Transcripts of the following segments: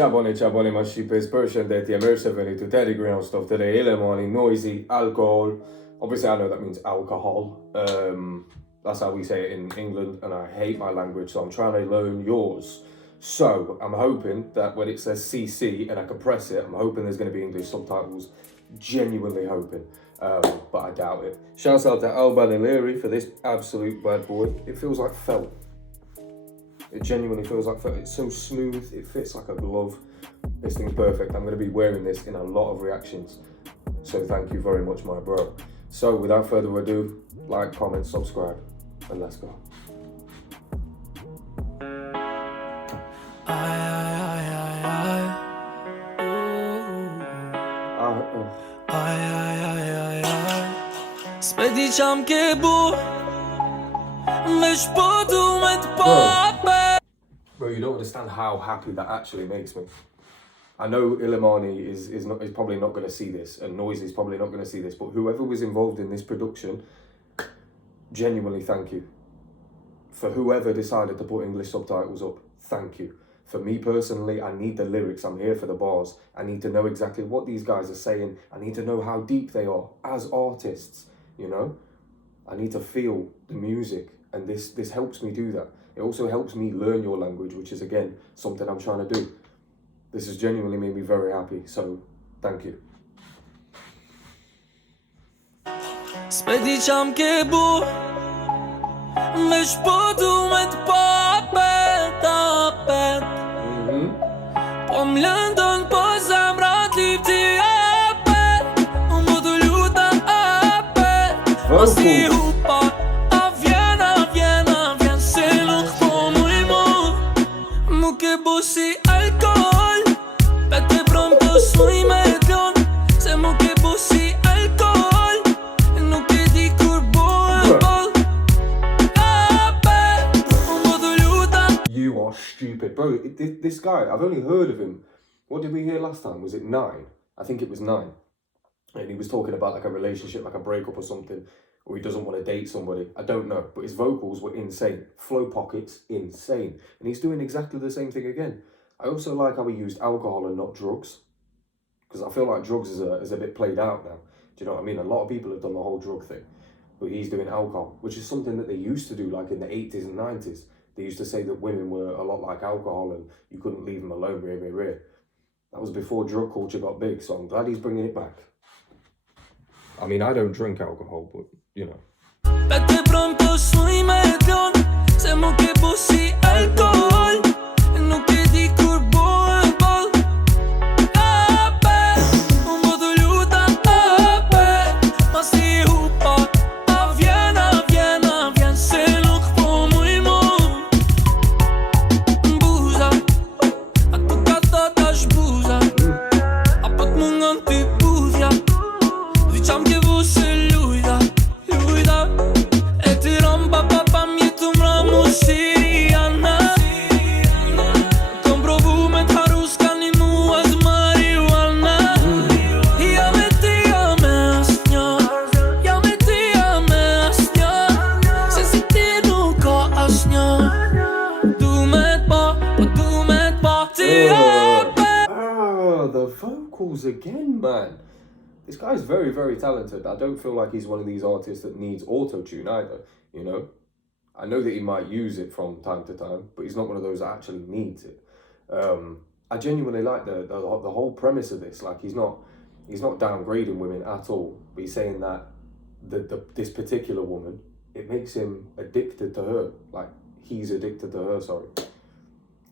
Ciabone, ma shipes Persian detti immersive to TeddyGreyOnStuff today, LIMANI, Noizy, ALKOOL. Obviously, I know that means alcohol. That's how we say it in England, and I hate my language, so I'm trying to learn yours. So I'm hoping that when it says CC and I can press it, I'm hoping there's going to be English subtitles. Genuinely hoping, but I doubt it. Shouts out to ALKOOL for this absolute bad boy. It feels like felt. It genuinely feels like felt. It's so smooth, it fits like a glove. This thing's perfect. I'm going to be wearing this in a lot of reactions. So thank you very much, my bro. So without further ado, like, comment, subscribe, and let's go. Spediciam che bu Bro, you don't understand how happy that actually makes me. I know Illimani is probably not going to see this, and Noizy is probably not going to see this, but whoever was involved in this production, genuinely thank you. For whoever decided to put English subtitles up, thank you. For me personally, I need the lyrics. I'm here for the bars. I need to know exactly what these guys are saying. I need to know how deep they are as artists, you know? I need to feel the music, and this helps me do that. It also helps me learn your language, which is, again, something I'm trying to do. This has genuinely made me very happy, so thank you. Spediciam che bu Mesh potu me t'papet apet Po m'lëndon po zemrat lip t'i apet Unë më të luta apet Mas t'i hupa Avjen Se nuk po muj mu Mu ke bu si alkohol Pete pronto suj me t'lon Se mu ke bu si alkohol Nuk e di kur bol You are stupid. Bro, this guy, I've only heard of him. What did we hear last time? Was it 9? I think it was 9. And he was talking about like a relationship, like a breakup or something, or he doesn't want to date somebody. I don't know, but his vocals were insane. Flow pockets, insane. And he's doing exactly the same thing again. I also like how he used alcohol and not drugs, because I feel like drugs is a bit played out now. Do you know what I mean? A lot of people have done the whole drug thing, but he's doing alcohol, which is something that they used to do like in the 80s and 90s. They used to say that women were a lot like alcohol and you couldn't leave them alone, rare. That was before drug culture got big, so I'm glad he's bringing it back. I mean, I don't drink alcohol, but, you know. The vocals again, man. This guy's very talented. I don't feel like he's one of these artists that needs auto-tune either, you know? I know that he might use it from time to time, but he's not one of those that actually needs it. I genuinely like the whole premise of this. Like, he's not downgrading women at all, but he's saying that this particular woman, it makes him addicted to her. Like, he's addicted to her, sorry.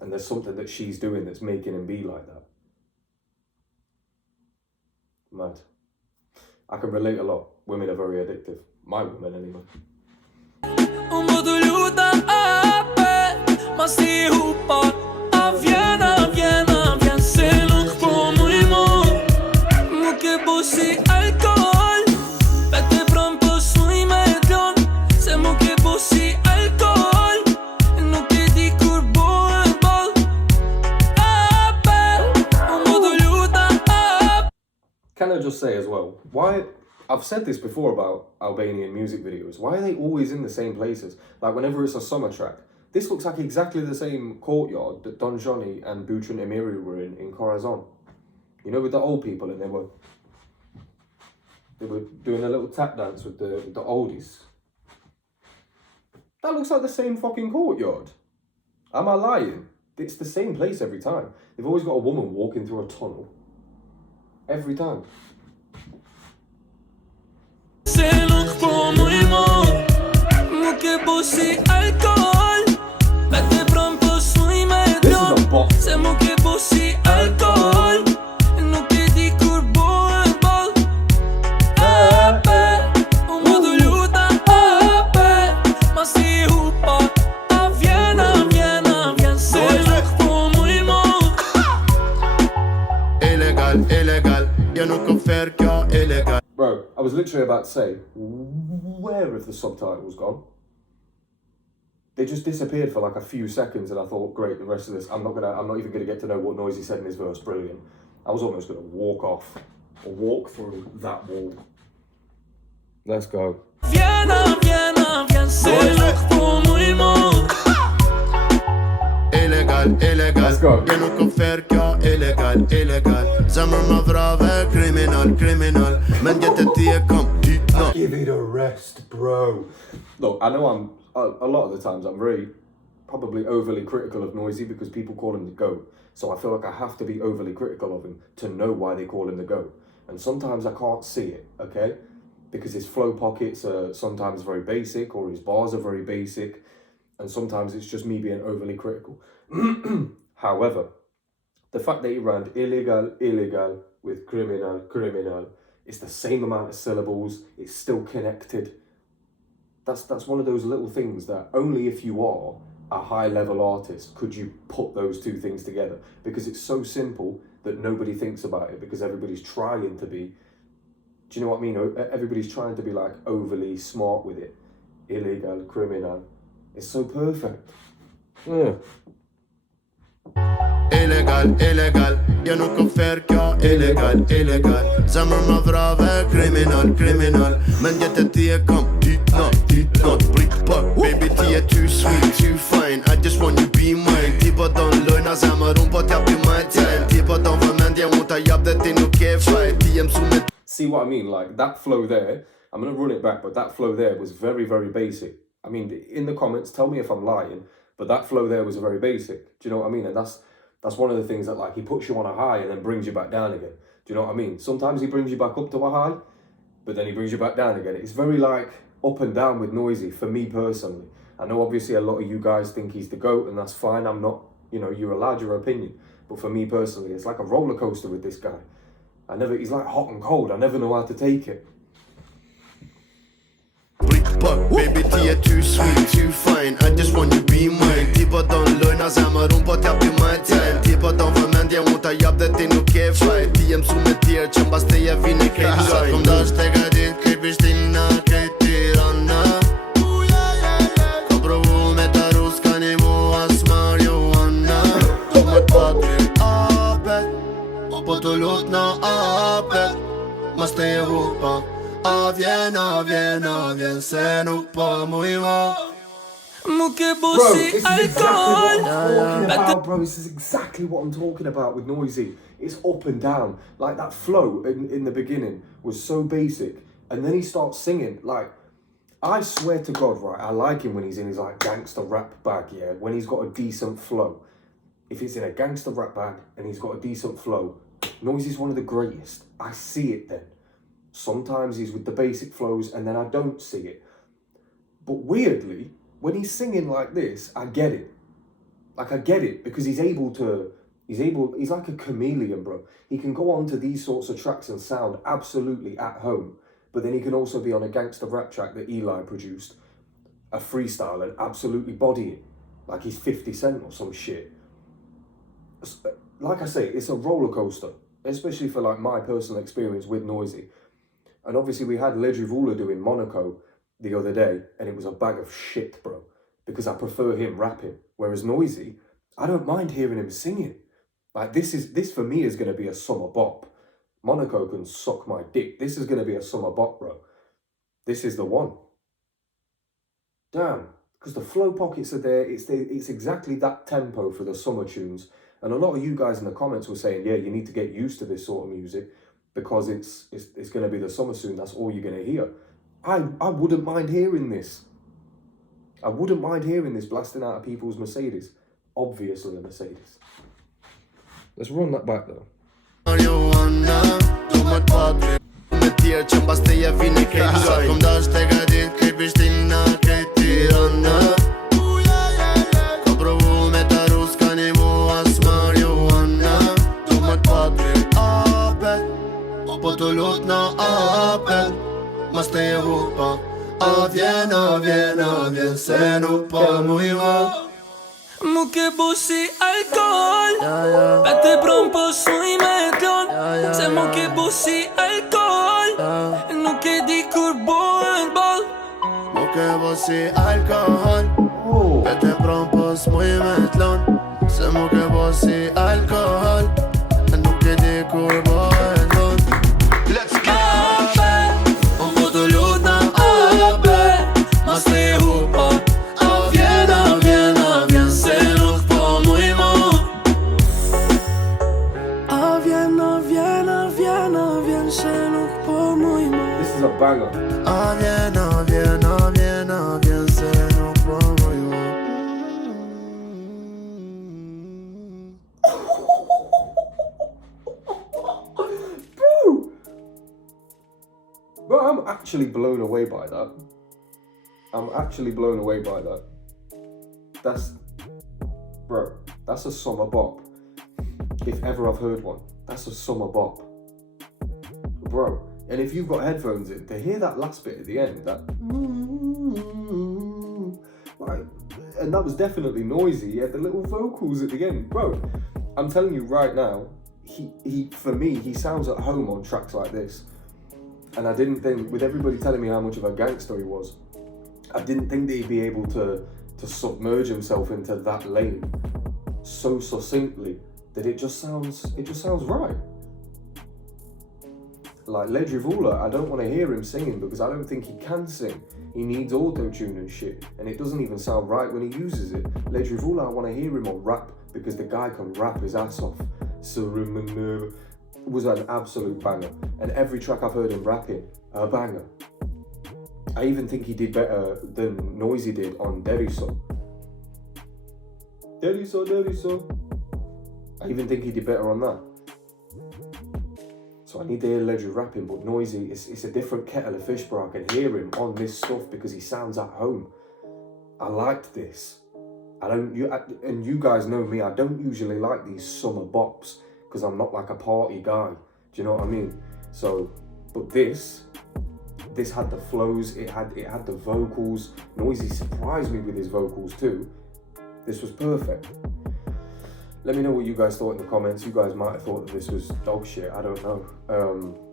And there's something that she's doing that's making him be like that. Mad. I can relate a lot. Women are very addictive. My woman, anyway. Can I just say as well, why, I've said this before about Albanian music videos, why are they always in the same places? Like, whenever it's a summer track, This looks like exactly the same courtyard that Don Johnny and Boutron Emiri were in Corazon. You know, with the old people, and they were doing a little tap dance with the oldies. That looks like the same fucking courtyard. Am I lying? It's the same place every time. They've always got a woman walking through a tunnel. Every time. Se look como imo, muke busi alcohol. Vete pronto sui medio. Se muke busi alcohol. No que di curbo e bal. O modo luta ma si hupa. Viens, se look como imo. Illegal, jag nog konfer que illegal. Bro, I was literally about to say, where have the subtitles gone? They just disappeared for like a few seconds, and I thought, great, the rest of this, I'm not even gonna get to know what Noizy said in his verse. Brilliant. I was almost gonna walk off or walk through that wall. Let's go. Viens, se look como imo. Illegal, Let's go. jag nog konfer que illegal. Zamrarna vrave, criminal. Men geddytrey kom dit nå. Give it a rest, bro. Look, I know a lot of the times I'm very probably overly critical of Noizy because people call him the GOAT. So I feel like I have to be overly critical of him to know why they call him the GOAT. And sometimes I can't see it, okay? Because his flow pockets are sometimes very basic, or his bars are very basic, and sometimes it's just me being overly critical. However, the fact that he rhymed illegal with criminal, it's the same amount of syllables, it's still connected. That's one of those little things that only if you are a high-level artist could you put those two things together, because it's so simple that nobody thinks about it, because everybody's trying to be, do you know what I mean? Everybody's trying to be like overly smart with it. Illegal, criminal. It's so perfect. Yeah. Illegal, jag nog konfer que illegal. Zamrarna vrave, criminal. Men geddytrey kom dit nå. Brickpark, baby, ti är too sweet, too fine. I just want you be mine. Tippa don lögna zammaron på att jag blir my time. Tippa don för män, jag won't have det till okej fight. TM som ett. See what I mean? Like that flow there, I'm going to run it back, but that flow there was very, very basic. I mean, in the comments, tell me if I'm lying, but that flow there was very basic. Do you know what I mean? And that's one of the things that, like, he puts you on a high and then brings you back down again. Do you know what I mean? Sometimes he brings you back up to a high, but then he brings you back down again. It's very like up and down with Noizy for me personally. I know obviously a lot of you guys think he's the GOAT, and that's fine. I'm not, you know, you're allowed your opinion. But for me personally, it's like a roller coaster with this guy. He's like hot and cold. I never know how to take it. Brickpark, baby, ti är too sweet, too fine. I just want you be mine. Tippa don lögna zammaron på att jag blir my time. Tippa don för män, jag won't have det till okej fight. TM som ett tier, chamba stay jag vinner cake sign. Kom där, stega dit, kryper stinna, krej tyranna. Kaprovu med taruska nivå, asmar Johanna. Kom ett Patrik, apet. Potolotna, apet. Man stay ihop, Viens, se nog på mojmo. Muke Bro, busi this is exactly what I'm alcohol. talking about, bro. This is exactly what I'm talking about with Noizy. It's up and down. Like that flow in the beginning was so basic. And then he starts singing. Like, I swear to God, right, I like him when he's in his like gangster rap bag, yeah? When he's got a decent flow. If it's in a gangster rap bag and he's got a decent flow, Noizy's one of the greatest. I see it then. Sometimes he's with the basic flows and then I don't see it. But weirdly, when he's singing like this, I get it. Like, I get it because he's like a chameleon, bro. He can go on to these sorts of tracks and sound absolutely at home, but then he can also be on a gangster rap track that Eli produced, a freestyle, and absolutely body it. Like he's 50 Cent or some shit. Like I say, it's a roller coaster, especially for like my personal experience with Noizy. And obviously we had Ledrivula doing Monaco the other day, and it was a bag of shit, bro, because I prefer him rapping. Whereas Noizy, I don't mind hearing him singing. Like this for me is going to be a summer bop. Monaco can suck my dick. This is going to be a summer bop, bro. This is the one. Damn. because the flow pockets are there. It's exactly that tempo for the summer tunes. And a lot of you guys in the comments were saying, yeah, you need to get used to this sort of music because it's going to be the summer soon. That's all you're going to hear. I wouldn't mind hearing this. I wouldn't mind hearing this blasting out of people's Mercedes. Obviously a Mercedes. Let's run that back though. Muke busi alkohol Pette prom po svoj me klon Se muke busi alkohol Nuk e di kur bohen ball Muke busi alkohol Pette prom po svoj me klon Se muke busi alkohol Nuk e di kur bohen ball. Let's go! Un po të lut na ape Mas te hupa This is a banger. Bro, I'm actually blown away by that. I'm actually blown away by that. That's a summer bop. If ever I've heard one, that's a summer bop. Bro, and if you've got headphones in, to hear that last bit at the end, that right, and that was definitely Noizy. He had the little vocals at the end. Bro, I'm telling you right now, he for me, he sounds at home on tracks like this. And I didn't think, with everybody telling me how much of a gangster he was, I didn't think that he'd be able to submerge himself into that lane so succinctly that it just sounds right. Like Ledrivula, I don't want to hear him singing because I don't think he can sing. He needs auto-tune and shit, and it doesn't even sound right when he uses it. Ledrivula, I want to hear him on rap because the guy can rap his ass off. It was an absolute banger, and every track I've heard him rapping, a banger. I even think he did better than Noizy did on Derriso. I even think he did better on that. So I need to hear Ledger rapping, but Noizy, it's a different kettle of fish, bro. I can hear him on this stuff because he sounds at home. I liked this. And you guys know me, I don't usually like these summer bops because I'm not like a party guy. Do you know what I mean? So, but this had the flows, it had the vocals. Noizy surprised me with his vocals too. This was perfect. Let me know what you guys thought in the comments. You guys might have thought that this was dog shit, I don't know.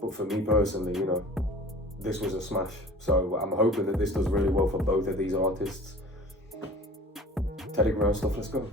But for me personally, you know, this was a smash. So I'm hoping that this does really well for both of these artists. TeddyGreyOnStuff, let's go.